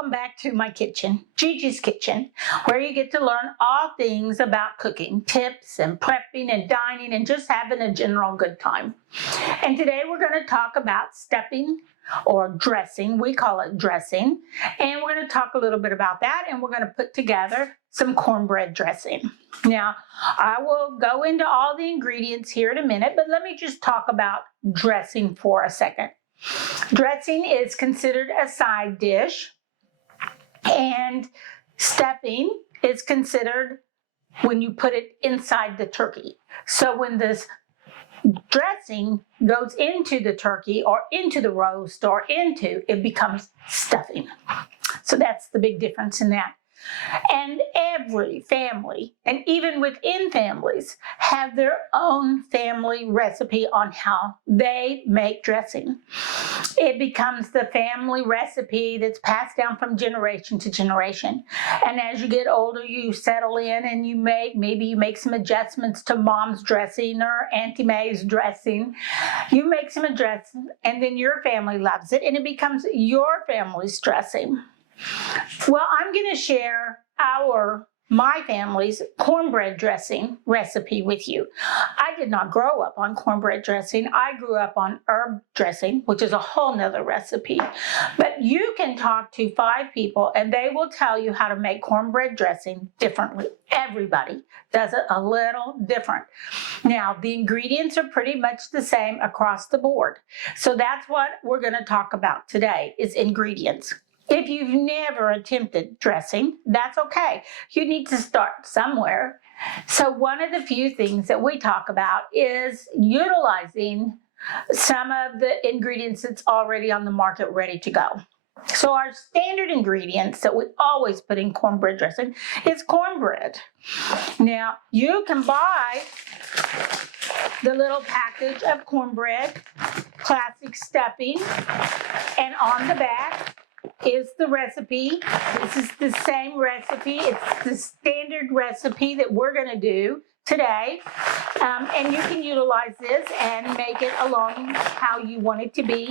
welcome back to my kitchen, Gigi's Kitchen, where you get to learn all things about cooking, tips and prepping and dining and just having a general good time. And today we're going to talk about stuffing or dressing. We call it dressing. And we're going to talk a little bit about that, and we're going to put together some cornbread dressing. Now, I will go into all the ingredients here in a minute, but let me just talk about dressing for a second. Dressing is considered a side dish, and stuffing is considered when you put it inside the turkey. So when this dressing goes into the turkey or into the roast or it becomes stuffing. So that's the big difference in that. And every family, and even within families, have their own family recipe on how they make dressing. It becomes the family recipe that's passed down from generation to generation. And as you get older, you settle in and maybe you make some adjustments to mom's dressing or Auntie May's dressing. You make some adjustments, and then your family loves it, and it becomes your family's dressing. Well, I'm going to share my family's cornbread dressing recipe with you. I did not grow up on cornbread dressing. I grew up on herb dressing, which is a whole nother recipe. But you can talk to 5 people and they will tell you how to make cornbread dressing differently. Everybody does it a little different. Now, the ingredients are pretty much the same across the board. So that's what we're going to talk about today, is ingredients. If you've never attempted dressing, that's okay. You need to start somewhere. So one of the few things that we talk about is utilizing some of the ingredients that's already on the market ready to go. So our standard ingredients that we always put in cornbread dressing is cornbread. Now, you can buy the little package of cornbread, classic stuffing, and on the back is the recipe. This is the same recipe. It's the standard recipe that we're going to do today. And you can utilize this and make it along how you want it to be.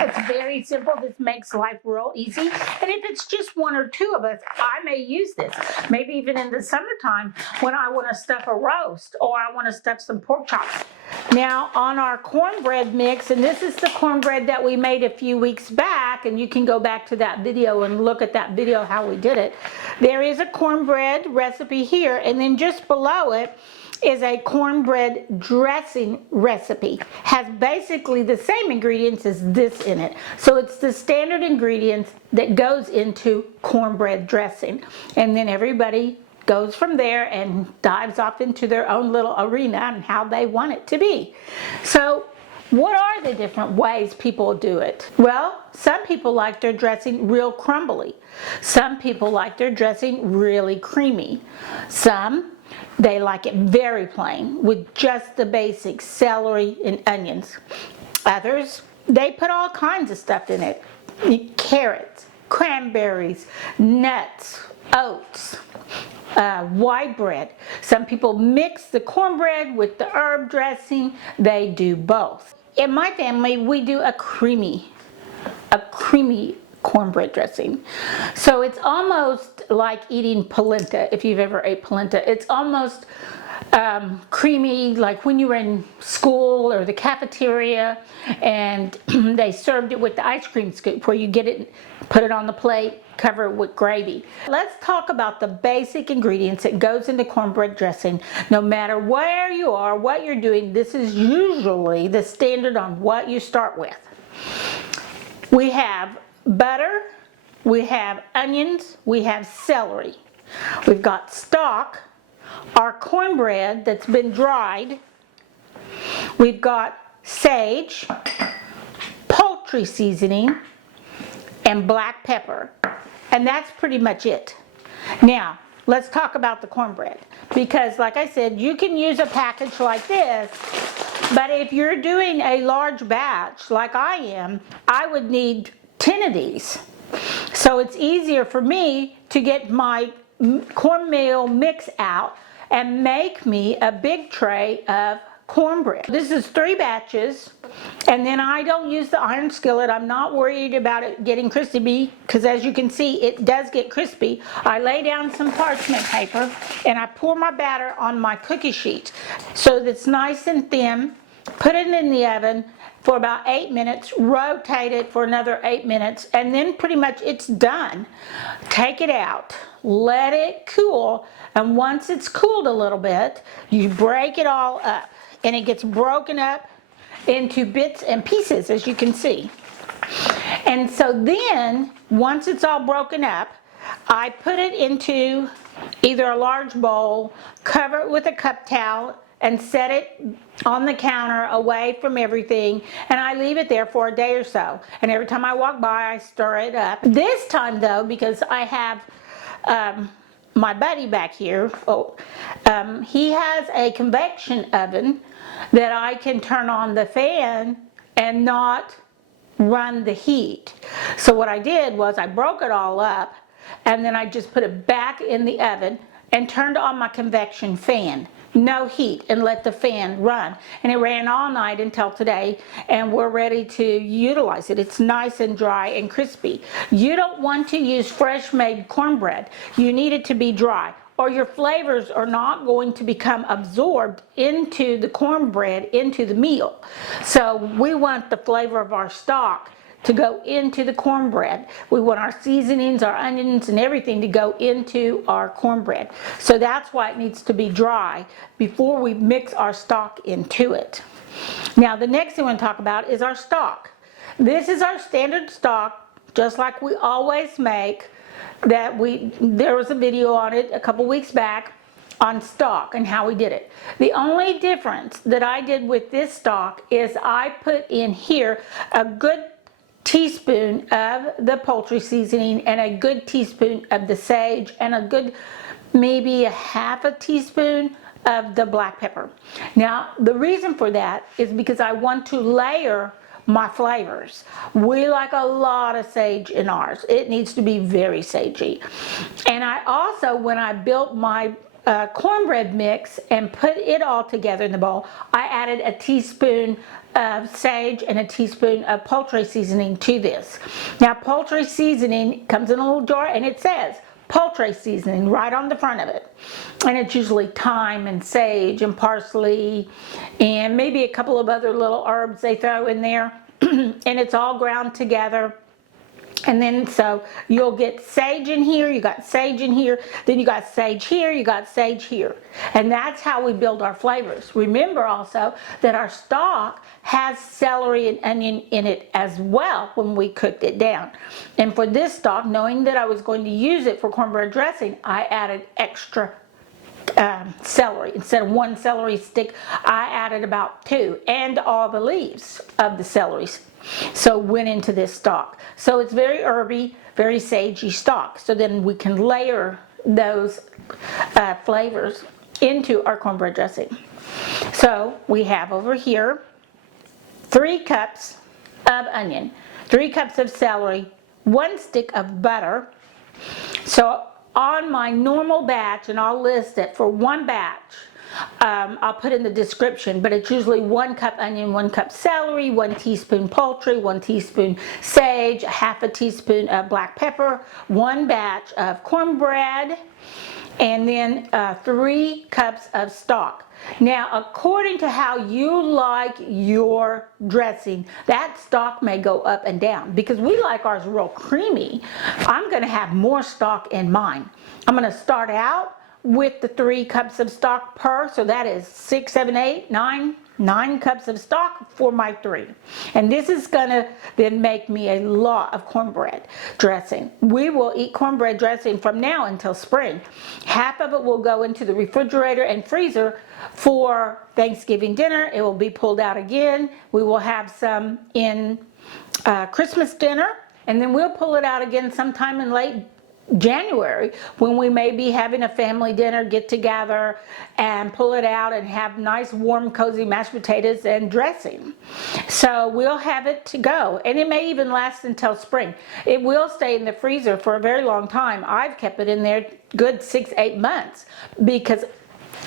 It's very simple. This makes life real easy. And if it's just 1 or 2 of us, I may use this. Maybe even in the summertime when I want to stuff a roast or I want to stuff some pork chops. Now on our cornbread mix, and this is the cornbread that we made a few weeks back, and you can go back to that video and look at that video how we did it. There is a cornbread recipe here, and then just below it is a cornbread dressing recipe. Has basically the same ingredients as this in it. So it's the standard ingredients that goes into cornbread dressing. And then everybody goes from there and dives off into their own little arena and how they want it to be. So what are the different ways people do it? Well, some people like their dressing real crumbly. Some people like their dressing really creamy. They like it very plain with just the basic celery and onions. Others, they put all kinds of stuff in it. Carrots, cranberries, nuts, oats, white bread. Some people mix the cornbread with the herb dressing. They do both. In my family, we do a creamy cornbread dressing. So it's almost like eating polenta, if you've ever ate polenta. It's almost creamy, like when you were in school or the cafeteria and they served it with the ice cream scoop, where you get it, put it on the plate, cover it with gravy. Let's talk about the basic ingredients that goes into cornbread dressing. No matter where you are, what you're doing, this is usually the standard on what you start with. We have butter, we have onions, we have celery. We've got stock, our cornbread that's been dried. We've got sage, poultry seasoning, and black pepper. And that's pretty much it. Now, let's talk about the cornbread. Because like I said, you can use a package like this, but if you're doing a large batch like I am, I would need 10 of these. So it's easier for me to get my cornmeal mix out and make me a big tray of cornbread. This is 3 batches, and then I don't use the iron skillet. I'm not worried about it getting crispy, because as you can see, it does get crispy. I lay down some parchment paper, and I pour my batter on my cookie sheet so that it's nice and thin. Put it in the oven for about 8 minutes, rotate it for another 8 minutes, and then pretty much it's done. Take it out, let it cool, and once it's cooled a little bit, you break it all up, and it gets broken up into bits and pieces, as you can see. And so then, once it's all broken up, I put it into either a large bowl, cover it with a cup towel, and set it on the counter away from everything, and I leave it there for a day or so. And every time I walk by, I stir it up. This time though, because I have my buddy back here, he has a convection oven that I can turn on the fan and not run the heat. So what I did was I broke it all up, and then I just put it back in the oven and turned on my convection fan. No heat, and let the fan run. And it ran all night until today, and we're ready to utilize it. It's nice and dry and crispy. You don't want to use fresh made cornbread. You need it to be dry, or your flavors are not going to become absorbed into the cornbread, into the meal. So we want the flavor of our stock to go into the cornbread. We want our seasonings, our onions, and everything to go into our cornbread. So that's why it needs to be dry before we mix our stock into it. Now the next thing we want to talk about is our stock. This is our standard stock, just like we always make. There was a video on it a couple weeks back on stock and how we did it. The only difference that I did with this stock is I put in here a good teaspoon of the poultry seasoning and a good teaspoon of the sage and a good maybe a half a teaspoon of the black pepper. Now the reason for that is because I want to layer my flavors. We like a lot of sage in ours. It needs to be very sagey. And I also, when I built my cornbread mix and put it all together in the bowl, I added a teaspoon of sage and a teaspoon of poultry seasoning to this. Now poultry seasoning comes in a little jar, and it says poultry seasoning right on the front of it, and it's usually thyme and sage and parsley and maybe a couple of other little herbs they throw in there and it's all ground together. And then so you'll get sage in here, you got sage in here, then you got sage here, you got sage here. And that's how we build our flavors. Remember also that our stock has celery and onion in it as well when we cooked it down. And for this stock, knowing that I was going to use it for cornbread dressing, I added extra celery. Instead of 1 celery stick, I added about 2, and all the leaves of the celery so went into this stock. So it's very herby, very sagey stock. So then we can layer those flavors into our cornbread dressing. So we have over here 3 cups of onion, 3 cups of celery, 1 stick of butter. So on my normal batch, and I'll list it for 1 batch, I'll put in the description, but it's usually 1 cup onion, 1 cup celery, 1 teaspoon poultry, 1 teaspoon sage, half a teaspoon of black pepper, 1 batch of cornbread, and then 3 cups of stock. Now, according to how you like your dressing, that stock may go up and down. Because we like ours real creamy, I'm going to have more stock in mine. I'm going to start out with the 3 cups of stock per, so that is 6, 7, 8, 9 cups of stock for my 3. And this is gonna then make me a lot of cornbread dressing. We will eat cornbread dressing from now until spring. Half of it will go into the refrigerator and freezer for Thanksgiving dinner. It will be pulled out again. We will have some in Christmas dinner, and then we'll pull it out again sometime in late January, when we may be having a family dinner get together and pull it out and have nice warm cozy mashed potatoes and dressing. So we'll have it to go, and it may even last until spring. It will stay in the freezer for a very long time. I've kept it in there good 6, 8 months because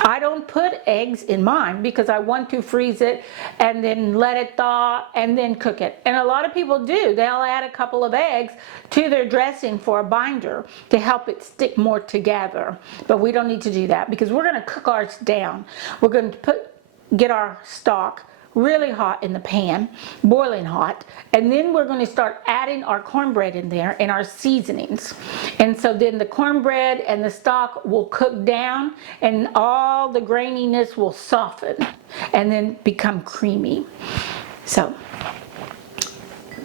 I don't put eggs in mine because I want to freeze it and then let it thaw and then cook it. And a lot of people do. They'll add a couple of eggs to their dressing for a binder to help it stick more together. But we don't need to do that because we're going to cook ours down. We're going to get our stock really hot in the pan, boiling hot, and then we're going to start adding our cornbread in there and our seasonings. And so then the cornbread and the stock will cook down and all the graininess will soften and then become creamy. So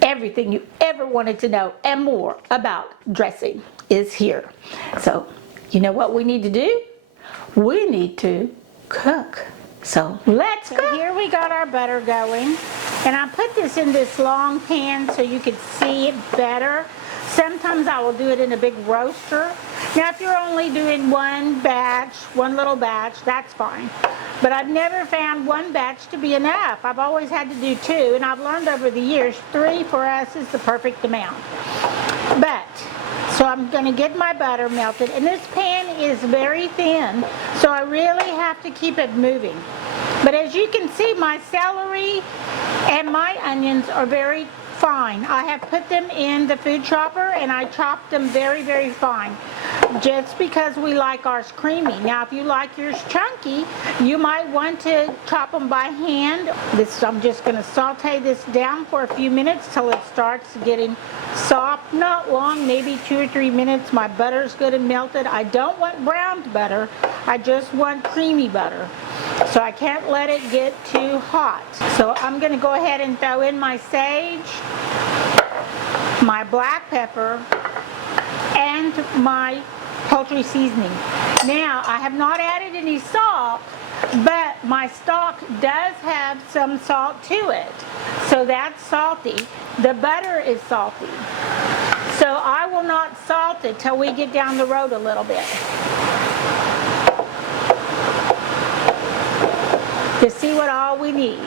everything you ever wanted to know and more about dressing is here. So you know what we need to do? We need to cook. So let's go. Here we got our butter going, and I put this in this long pan so you could see it better. Sometimes I will do it in a big roaster. Now if you're only doing one little batch, that's fine. But I've never found one batch to be enough. I've always had to do two, and I've learned over the years 3 for us is the perfect amount. So I'm going to get my butter melted, and this pan is very thin, so I really have to keep it moving. But as you can see, my celery and my onions are very fine. I have put them in the food chopper and I chopped them very, very fine, just because we like ours creamy. Now if you like yours chunky, you might want to chop them by hand. I'm just going to saute this down for a few minutes till it starts getting soft. Not long, maybe 2 or 3 minutes. My butter's good and melted. I don't want browned butter, I just want creamy butter. So I can't let it get too hot. So I'm going to go ahead and throw in my sage, my black pepper, and my poultry seasoning. Now I have not added any salt, but my stock does have some salt to it. So that's salty. The butter is salty. So I will not salt it till we get down the road a little bit. To see what all we need.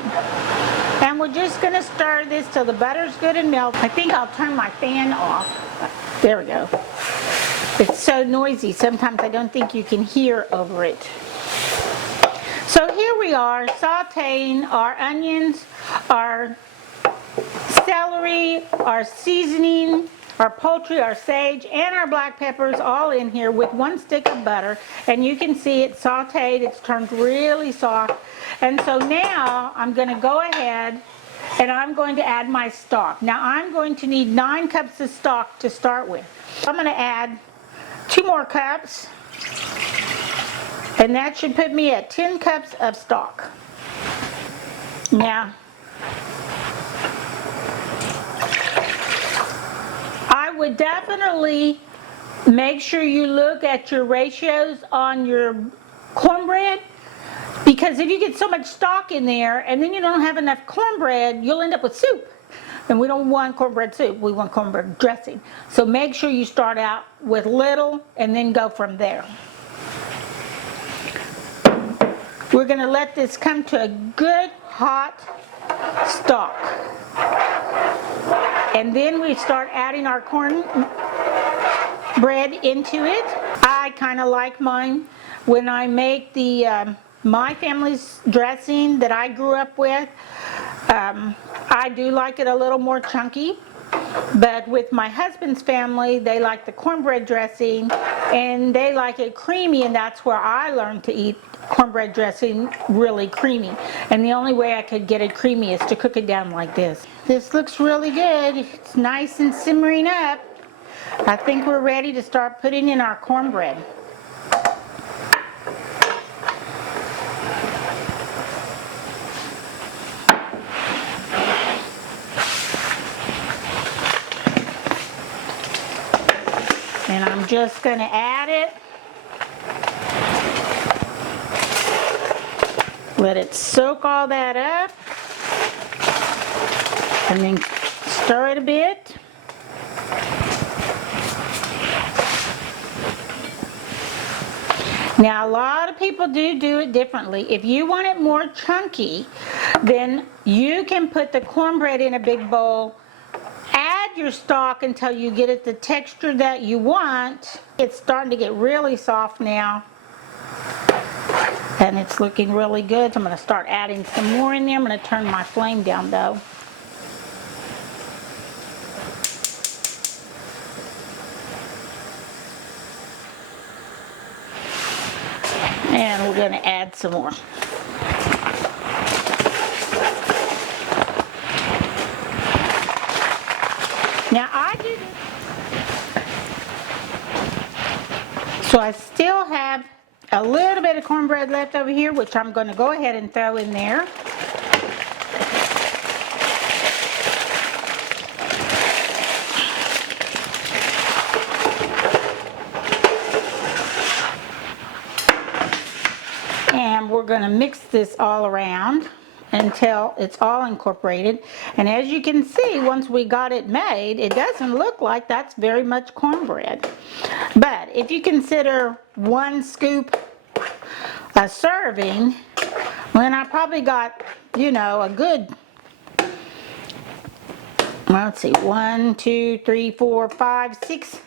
And we're just going to stir this till the butter's good and melted. I think I'll turn my fan off. There we go. It's so noisy, sometimes I don't think you can hear over it. So here we are sauteing our onions, our celery, our seasoning, our poultry, our sage, and our black peppers all in here with 1 stick of butter. And you can see it's sauteed, it's turned really soft. And so now I'm going to go ahead and I'm going to add my stock. Now I'm going to need 9 cups of stock to start with. I'm going to add 2 more cups, and that should put me at 10 cups of stock. Now I would definitely make sure you look at your ratios on your cornbread, because if you get so much stock in there and then you don't have enough cornbread, you'll end up with soup. And we don't want cornbread soup, we want cornbread dressing. So make sure you start out with little and then go from there. We're going to let this come to a good hot stock. And then we start adding our cornbread into it. I kind of like mine when I make the my family's dressing that I grew up with. I do like it a little more chunky, but with my husband's family, they like the cornbread dressing and they like it creamy, and that's where I learned to eat cornbread dressing really creamy. And the only way I could get it creamy is to cook it down like this. This looks really good. It's nice and simmering up. I think we're ready to start putting in our cornbread. And I'm just going to add it. Let it soak all that up. And then stir it a bit. Now a lot of people do it differently. If you want it more chunky, then you can put the cornbread in a big bowl. Add your stock until you get it the texture that you want. It's starting to get really soft now. And it's looking really good. So I'm going to start adding some more in there. I'm going to turn my flame down though. And we're going to add some more. Now I do this. So I still have a little bit of cornbread left over here, which I'm going to go ahead and throw in there. And we're going to mix this all around until it's all incorporated. And as you can see, once we got it made, it doesn't look like that's very much cornbread. But if you consider 1 scoop a serving, then I probably got, you know, a good, well, let's see, 1, 2, 3, 4, 5, 6,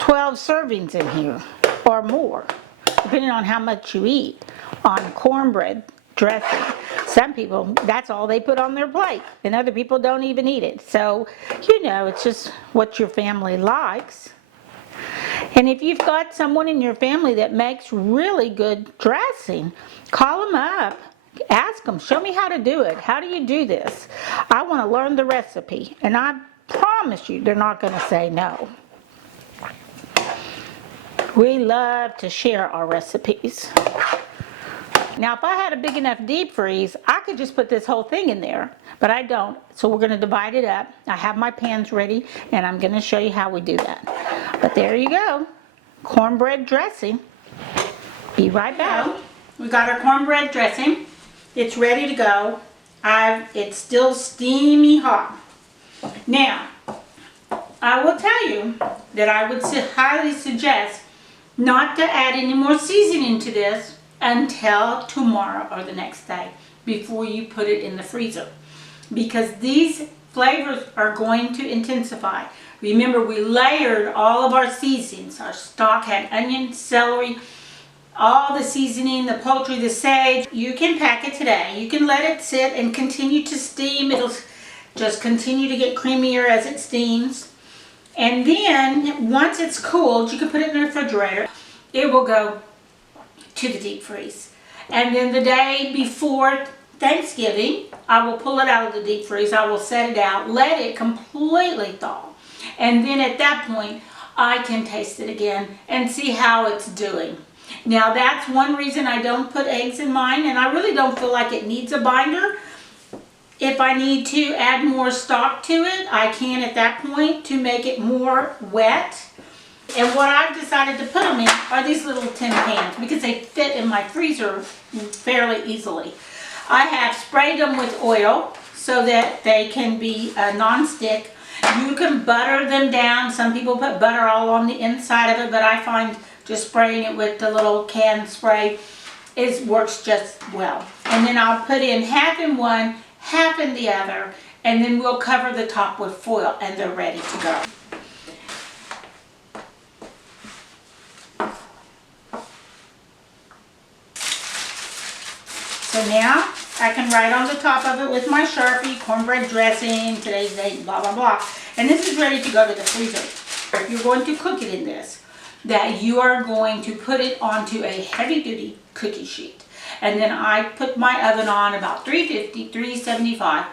12 servings in here or more, depending on how much you eat on cornbread dressing. Some people, that's all they put on their plate, and other people don't even eat it. So, you know, it's just what your family likes. And if you've got someone in your family that makes really good dressing, call them up, ask them, show me how to do it. How do you do this? I want to learn the recipe, and I promise you they're not going to say no. We love to share our recipes. Now, if I had a big enough deep freeze, I could just put this whole thing in there, but I don't. So we're going to divide it up. I have my pans ready, and I'm going to show you how we do that. But there you go, cornbread dressing. Be right back. We got our cornbread dressing. It's ready to go. It's still steamy hot. Now, I will tell you that I would highly suggest not to add any more seasoning to this until tomorrow or the next day before you put it in the freezer, because these flavors are going to intensify. Remember, we layered all of our seasonings. Our stock had onion, celery, all the seasoning, the poultry, the sage. You can pack it today. You can let it sit and continue to steam. It'll just continue to get creamier as it steams. And then once it's cooled, you can put it in the refrigerator. It will go to the deep freeze. And then the day before Thanksgiving, I will pull it out of the deep freeze. I will set it out, let it completely thaw. And then at that point, I can taste it again and see how it's doing. Now, that's one reason I don't put eggs in mine, and I really don't feel like it needs a binder. If I need to add more stock to it, I can at that point to make it more wet. And what I've decided to put them in are these little tin pans, because they fit in my freezer fairly easily. I have sprayed them with oil so that they can be non-stick. You can butter them down. Some people put butter all on the inside of it, but I find just spraying it with the little can spray works just well. And then I'll put in half in one, half in the other, and then we'll cover the top with foil, and they're ready to go. So now I can write on the top of it with my Sharpie, cornbread dressing, today's date, blah, blah, blah. And this is ready to go to the freezer. If you're going to cook it in this, that you are going to put it onto a heavy-duty cookie sheet. And then I put my oven on about 350, 375,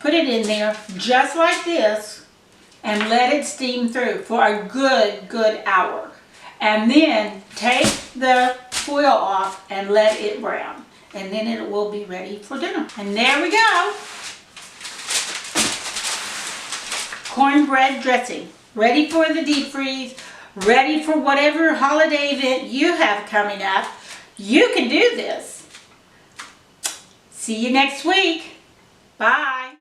put it in there just like this, and let it steam through for a good hour. And then take the foil off and let it brown. And then it will be ready for dinner. And there we go. Cornbread dressing. Ready for the deep freeze. Ready for whatever holiday event you have coming up. You can do this. See you next week. Bye.